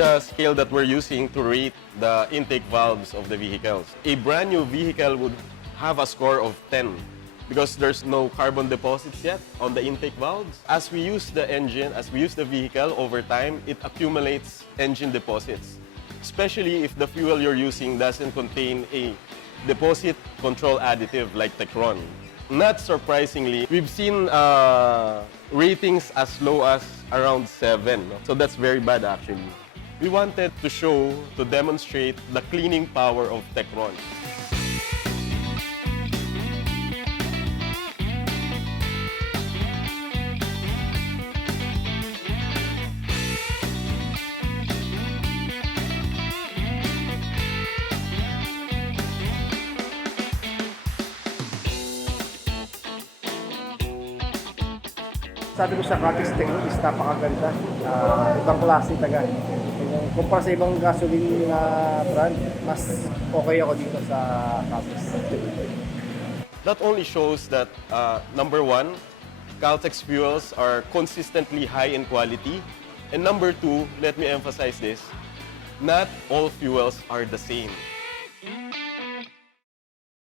the scale that we're using to rate the intake valves of the vehicles. A brand new vehicle would have a score of 10 because there's no carbon deposits yet on the intake valves. As we use the engine, as we use the vehicle over time, it accumulates engine deposits, especially if the fuel you're using doesn't contain a deposit control additive like Techron. Not surprisingly, we've seen ratings as low as around 7. So that's very bad actually. We wanted to show, to demonstrate the cleaning power of Techron. Sabi ko sa Caltex Techron is napakaganda. Ibang klase taga. Kumpara sa ibang gasoline brand, mas okay ako dito sa Caltex. That only shows that, number one, Caltex fuels are consistently high in quality. And number two, let me emphasize this, not all fuels are the same.